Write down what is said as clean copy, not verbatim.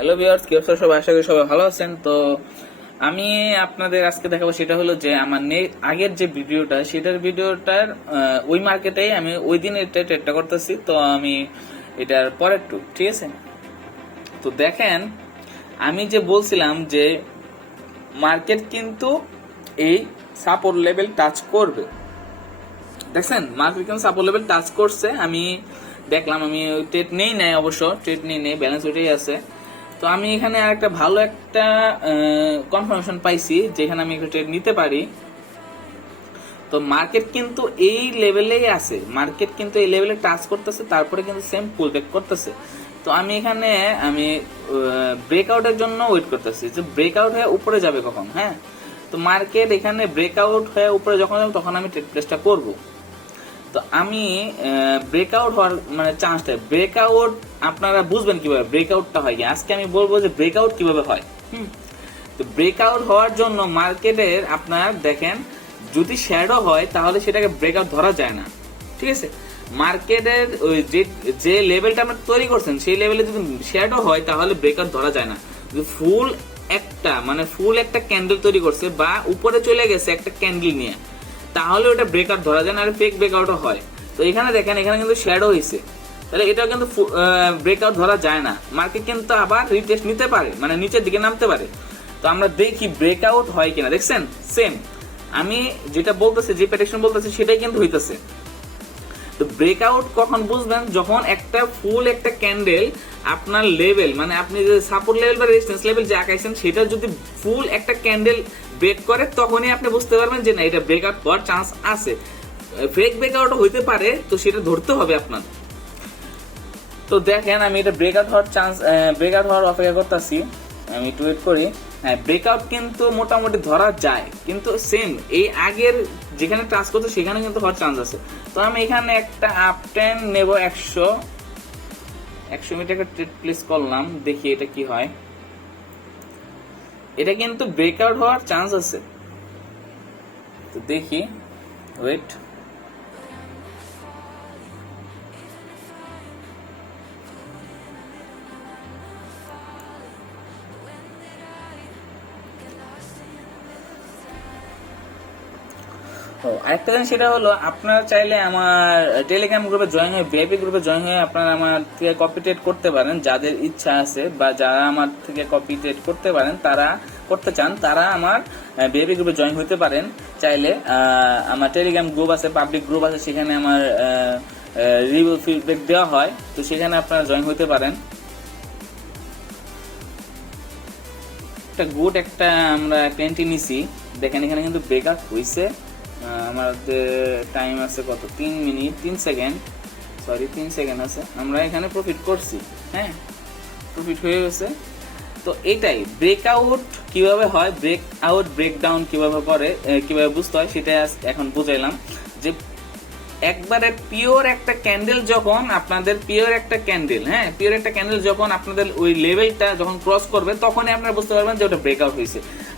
Hello viewers, কি অবস্থা সবাই? আশা করি সবাই ভালো আছেন। তো আমি আপনাদের আজকে দেখাবো সেটা হলো যে আমার আগের যে ভিডিওটার ওই মার্কেটেই আমি ওই দিন এটা ট্রেডটা করতেছি। তো আমি এটার পরের টু, ঠিক আছে? তো দেখেন, আমি যে বলছিলাম যে মার্কেট কিন্তু এই সাপোর্ট লেভেল টাচ করবে। দেখছেন, মার্কেট কিন্তু সাপোর্ট লেভেল টাচ করছে। আমি দেখলাম, আমি ট্রেড নেই নাই, অবশ্য ট্রেড নেই, ব্যালেন্স ওইটাই আছে। তো আমি এখানে আরেকটা ভালো একটা কনফার্মেশন পাইছি যেখানে আমি একটা ট্রেড নিতে পারি। তো মার্কেট কিন্তু এই লেভেলেই আছে, মার্কেট কিন্তু এই লেভেলে টাচ করতেছে, তারপরে কিন্তু সেম পুল ব্যাক করতেছে। তো আমি এখানে ব্রেকআউটের জন্য ওয়েট করতেছি যে ব্রেকআউট হয়ে উপরে যাবে কখন। হ্যাঁ, তো মার্কেট এখানে ব্রেকআউট হয়ে উপরে যখন যাবে তখন আমি ট্রেড প্লেসটা করবো। তো আমি ব্রেকআউট হওয়ার মানে চান্সটা, ব্রেকআউট আপনারা বুঝবেন কিভাবে ব্রেকআউটটা হয়। আজকে আমি বলবো যে ব্রেকআউট কিভাবে হয়। তো ব্রেকআউট হওয়ার জন্য মার্কেটের আপনার দেখেন, যদি শ্যাডো হয় তাহলে সেটাকে ব্রেকআউট ধরা যায় না, ঠিক আছে? মার্কেটের ওই যে লেভেলটা আপনার তৈরি করছেন সেই লেভেলে যদি শ্যাডো হয় তাহলে ব্রেকআউট ধরা যায় না। যদি ফুল একটা ক্যান্ডেল তৈরি করছে বা উপরে চলে গেছে একটা ক্যান্ডেল নিয়ে, তাহলে ওটা ব্রেকআউট ধরা যায় না, আর ফেক ব্রেকআউটও হয়। তো এখানে দেখেন, এখানে কিন্তু শ্যাডো হয়েছে, তাহলে এটাও কিন্তু ব্রেকআউট ধরা যায় না। মার্কেট কিন্তু আবার রিটেস্ট নিতে পারে, মানে নিচের দিকে নামতে পারে। তো আমরা দেখি ব্রেকআউট হয় কিনা। দেখছেন, সেম আমি যেটা বলতেছি, যে প্রেডিকশন বলতেছি সেটাই কিন্তু হইতেছে। তো ব্রেকআউট কখন বুঝবেন? যখন একটা ফুল একটা ক্যান্ডেল আপনার লেভেল, মানে আপনি যে সাপোর্ট লেভেল বা রেজিস্ট্যান্স লেভেল যে আঁকাইছেন সেটা যদি ফুল একটা ক্যান্ডেল ব্রেক করে, তখনই আপনি বুঝতে পারবেন যে না, এটা ব্রেকআউট হওয়ার চান্স আছে। ফেক ব্রেকআউট হইতে পারে, তো সেটা ধরতে হবে আপনার। তো দেখেন, আমি এটা ব্রেকআউট হওয়ার অপেক্ষা করতেছি। আমি একটু ওয়েট করি। হ্যাঁ, ব্রেকআউট কিন্তু মোটামুটি ধরা যায়, কিন্তু সেম এই আগের যেখানে টাচ করছে সেখানে কিন্তু হওয়ার চান্স আছে। তো আমি এখানে একটা আপ টেন নেব, 100 মিটার ট্রেড প্লেস করলাম, দেখি এটা কি হয়। এটা কিন্তু ব্রেকআউট হওয়ার চান্স আছে, তো দেখি, ওয়েট। আরেকটা জিনিস সেটা হলো, আপনারা চাইলে আমার টেলিগ্রাম গ্রুপে জয়েন হয়ে, ভিআইপি গ্রুপে জয়েন হয়ে আপনারা আমার থেকে কপি ট্রেড করতে পারেন। যাদের ইচ্ছা আছে বা যারা আমার থেকে কপি ট্রেড করতে পারেন, তারা করতে চান, তারা আমার ভিআইপি গ্রুপে জয়েন হতে পারেন চাইলে। আমার টেলিগ্রাম গ্রুপ আছে, পাবলিক গ্রুপ আছে, সেখানে আমার রিভিউ ফিডব্যাক দেওয়া হয়, তো সেখানে আপনারা জয়েন হতে পারেন। একটা আমরা ক্লায়েন্টই নিছি, দেখেন এখানে কিন্তু ব্রেকআউট হয়েছে। আমাদের টাইম আছে কত, 3 মিনিট 3 সেকেন্ড, সরি 3 সেকেন্ড আছে। আমরা এখানে প্রফিট করছি, হ্যাঁ, প্রফিট হয়ে গেছে। তো এটাই ব্রেকআউট কিভাবে হয়, ব্রেকআউট ব্রেকডাউন কিভাবে করে, কিভাবে বুঝতে হয়, সেটা এখন বুঝাইলাম। যে একবারে পিওর একটা ক্যান্ডেল যখন আপনাদের, পিওর একটা ক্যান্ডেল যখন আপনাদের ওই লেভেলটা যখন ক্রস করবে, তখনই আপনারা বুঝতে পারবেন যে ওটা ব্রেকআউট হয়েছে।